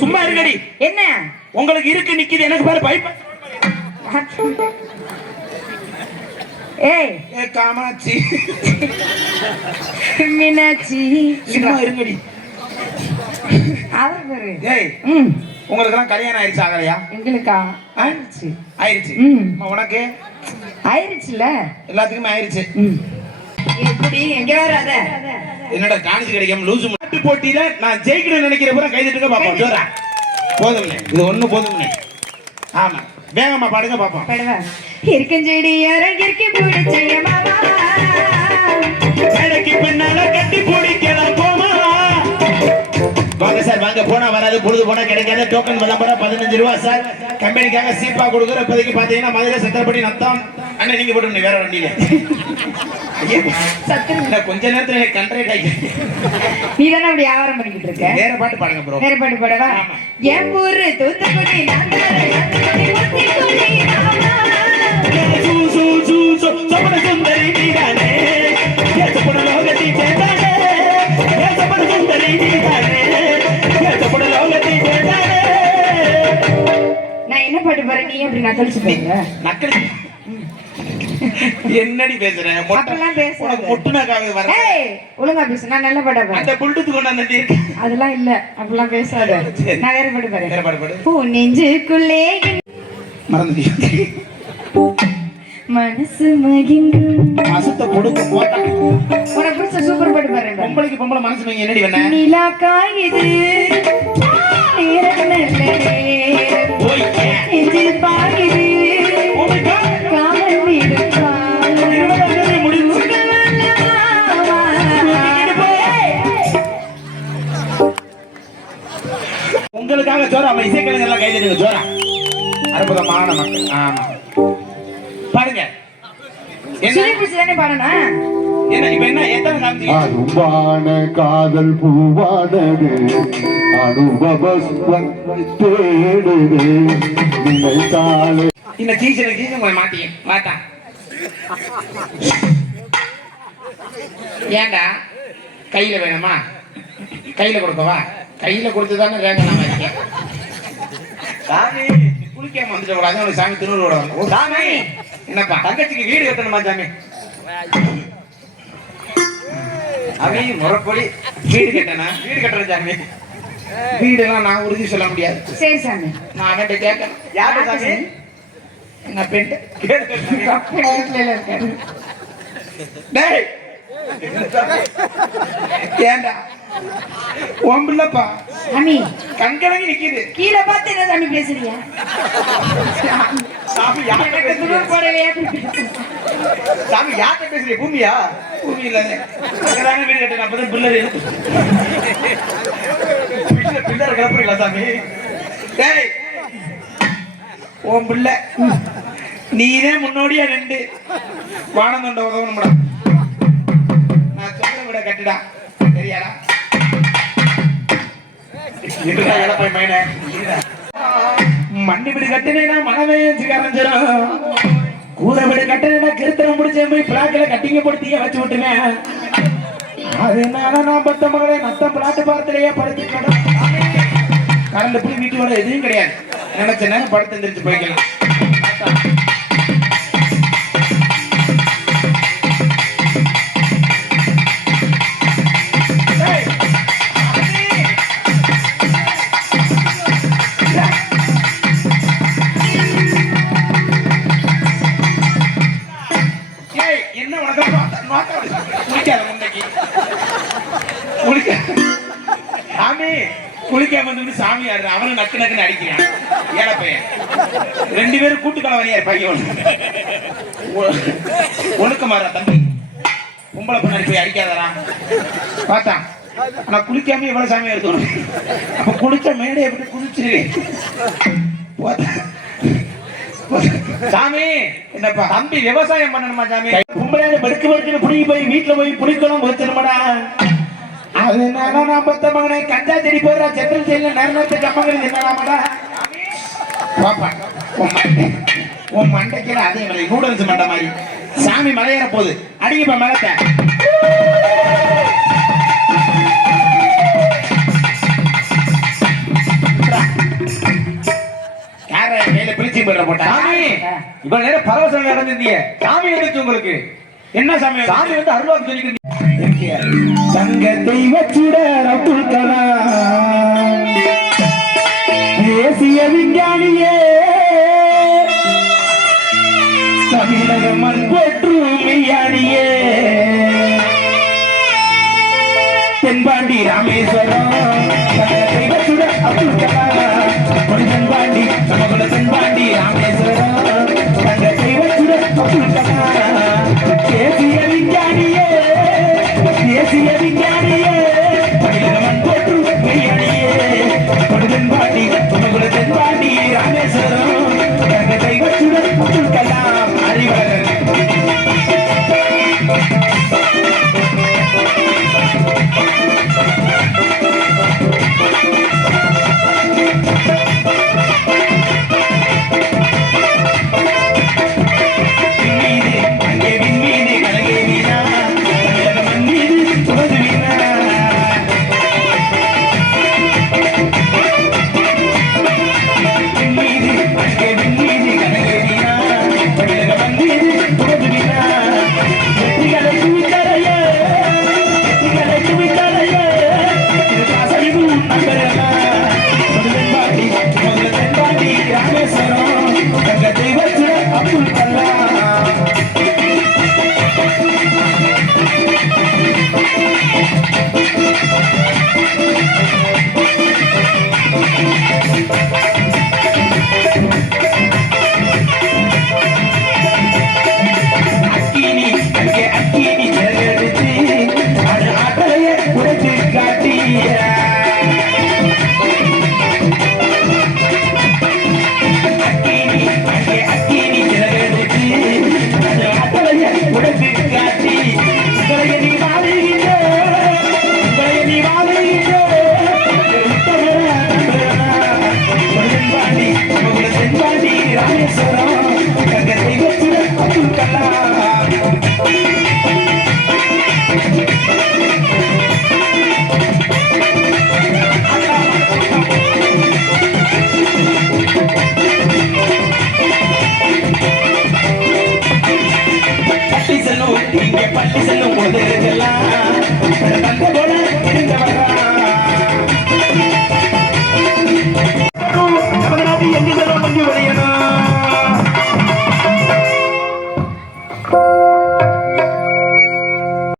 சும்மா இருக்கடி என்ன? உங்களுக்கு இருக்கு நிக்குது. எனக்கு பாரு பைப் ஏய். ஏ காமாட்சி. மீனாட்சி. சும்மா இருங்கடி. அவர் பேரு. ஏய் ம். உங்களுக்கெல்லாம் கல்யாணம் ஆயிடுச்சு ஆகலையா? எங்களுக்கா? ஆயிடுச்சு ஆயிடுச்சு உனக்கு? ஆயிருச்சுல? எல்லாத்துக்குமே ஆயிடுச்சு ம். எப்படி? எங்க வராத? என்னடா கிடைக்காம லூசு மாட்டு போட்டியில நான் ஜெயிக்கணும்னு நினைக்கிற பூரா கை தட்டுங்க பாப்போம் ஜோரா போதும்னே. இது ஒண்ணு போதும்னே. ஆமா. வேகமா பாடுங்க பாப்போம். படுவா இருக்கும் செடி இறங்கிருக்கு பிடிச்ச மாமா. மேடைக்கு பின்னால கட்டி பிடிக்கலாம் போமா. வாங்க சார் வாங்க. போனா வராது பொழுது போனா கிடைக்காது. டோக்கன் விளம்பரம் பதினஞ்சு ரூபா சார். கம்பெனிக்காக சீப்பா கொடுக்குற இப்போதைக்கு பாத்தீங்கன்னா மதுரை சத்திரப்படி நத்தம். அண்ணன் நீங்க போட்டு வேற வண்டியில. ஐயா, சத்துரு இல்ல, கொஞ்ச நேரத்துல எனக்கு கண்ட்ரேட் ஆகி நீ தானே அப்படி வியாபாரம் பண்ணிக்கிட்டு இருக்க? வேற பாட்டு பாடுங்க ப்ரோ வேற பாட்டு பாடவா. என் ஊரு தூத்துக்குடி சப்பன சுந்தரி நீதானே? சப்பன லோகத்தி ஏ சப்பன சுந்தரி நீதானே? சப்பன லோகத்தி நான் என்ன பாட்டு பாரு நீ அப்படி நக்கல் என்னடி பேசுற? மொட்டை- அப்படிலாம் பேசாத. உனக்கு முட்டுனாக்காக வர ஏய் ஒழுங்கா பேசு. நான் நல்ல பாரு அந்த புல்டுத்து கொண்டாந்து அதெல்லாம் இல்ல. அப்படிலாம் பேசாத. நான் வேற பாட்டு வேற பாரு பாடு. பாடு பூ நெஞ்சுக்குள்ளே மறந்துட்டியா? மனசு மகிங்கும் அசுத்த பொடுக்கு போட்டா. உனக்கு பிடிச்ச சூப்பர் பாட்டு பாரு பொம்பளைக்கு பொம்பளை மனசு வைங்க என்னடி வேணா நிலா காயுது உங்களுக்காக ஜோரா நம்ம இசைக்கலைஞர் எல்லாம் கைதட்டுங்க ஜோரா. அற்புதமான மக்கள். ஆமா. பாருங்க. அரும்பான காதல் பூவானது அனுபவ சுகம் தேடுது. நினைத்தாலே இந்த டீச்சர் டீச்சர் மாட்டீங்க மாட்டா ஏன்டா கையில வேணுமா? கையில கொடுக்கவா? கையில கொடுத்து தானே வைக்க சாமி குளிக்காம வந்துட கூடாது உனக்கு சாமி திருநூறு விட சாமி! என்னப்பா? தங்கச்சிக்கு வீடு கட்டணுமா சாமி? அவி முறைப்படி வீடு கட்டணும். வீடு கட்டுறேன் சாமி. வீடெல்லாம் நான் உறுதி சொல்ல முடியாது. சரி சாமி. நான் அவன்கிட்ட கேட்கணும். யாரு சாமி? எங்க பெண்ட கேட்டு அப்பா ஏண்டா ஒம்பில்லப்பா சாமி. கண்கலங்கி நிக்குது. கீழே பார்த்து என்ன சாமி பேசுறீங்க? சாமி யார்கிட்ட போடவே சாமி யார்கிட்ட பேசுறீங்க? பூமியா? பூமி இல்ல. அங்கதானே வீடு கட்டணும் அப்பதான் பில்லர் பில்லர் பில்லர் கிளப்புறீங்களா சாமி? டேய் உன் பிள்ளை. நீதே முன்னோடியா ரெண்டு வானந்தொண்ட உதவணும்டா. நான் சொல்ற விட கட்டுடா. சரியாடா? இருடா இளப்பை மைனே. இருடா. மண்ணி வீடு கட்டினேனா மனமே கரைஞ்சிரும் கூரை கட்டினா கிருத்தனம் முடிச்சேன் போய் பிளாக்கில் கட்டிங்க போட்டு வச்சு விட்டுனேன் அதனால நான் பத்த மகளே நத்தம் பிளாட்டு பாரத்திலேயே படுத்து கிடந்தேன். கரண்ட் போய் வீட்டு வர எதுவும் கிடையாது. நினைச்ச நேரம் படுத்து எந்திரிச்சு போய்க்கலாம். குளிக்காம வந்து சாமி ஆடுற அவனும் நக்கு நக்குன்னு அடிக்கிறான். ஏழை பையன்? ரெண்டு பேரும் கூட்டு கலவனியா இருப்பாங்க ஒழுக்க மாறா தம்பி. பொம்பளை பொண்ணாடி போய் அடிக்காதரா பார்த்தா நான் குளிக்காம எவ்வளவு சாமி எடுக்கணும் அப்ப குளிச்ச மேடை எப்படி குளிச்சிருவேன். சாமி என்னப்பா? தம்பி விவசாயம் பண்ணணுமா சாமி? பொம்பளையாரு படுக்க படுக்க புடிங்கி போய் வீட்டுல போய் புளிக்கணும் வச்சிருமாடா அதனால நான் பத்த மகனை கஞ்சா செடி போடுறா செந்தில் செல்ல நேரத்து கம்மங்கள் என்னடாமடா பாப்பா உன் மண்டை உன் அதே மலை நூடல்ஸ் மண்டை மாதிரி சாமி மலையேற போகுது அடிங்கப்பா மலத்தை கையில பிரிச்சு போட்டா இவ்வளவு நேரம் பரவசம் நடந்திருந்தீங்க சாமி வந்துச்சு உங்களுக்கு. என்ன சாமி சாமி வந்து அருள்வாக்கு சொல்லிக்கிறீங்க தங்கத்தை வச்சுட அப்துல் கலாம். தேசிய விஞ்ஞானியே. தமிழக மண் போற்றும் மெய்யானியே தென்பாண்டி ராமேஸ்வரம். அப்துல் கலாம். தென்பாண்டி நமக்குள்ள தென்பாண்டி ராமேஸ்வரம். அப்துல் கலாம். தேசிய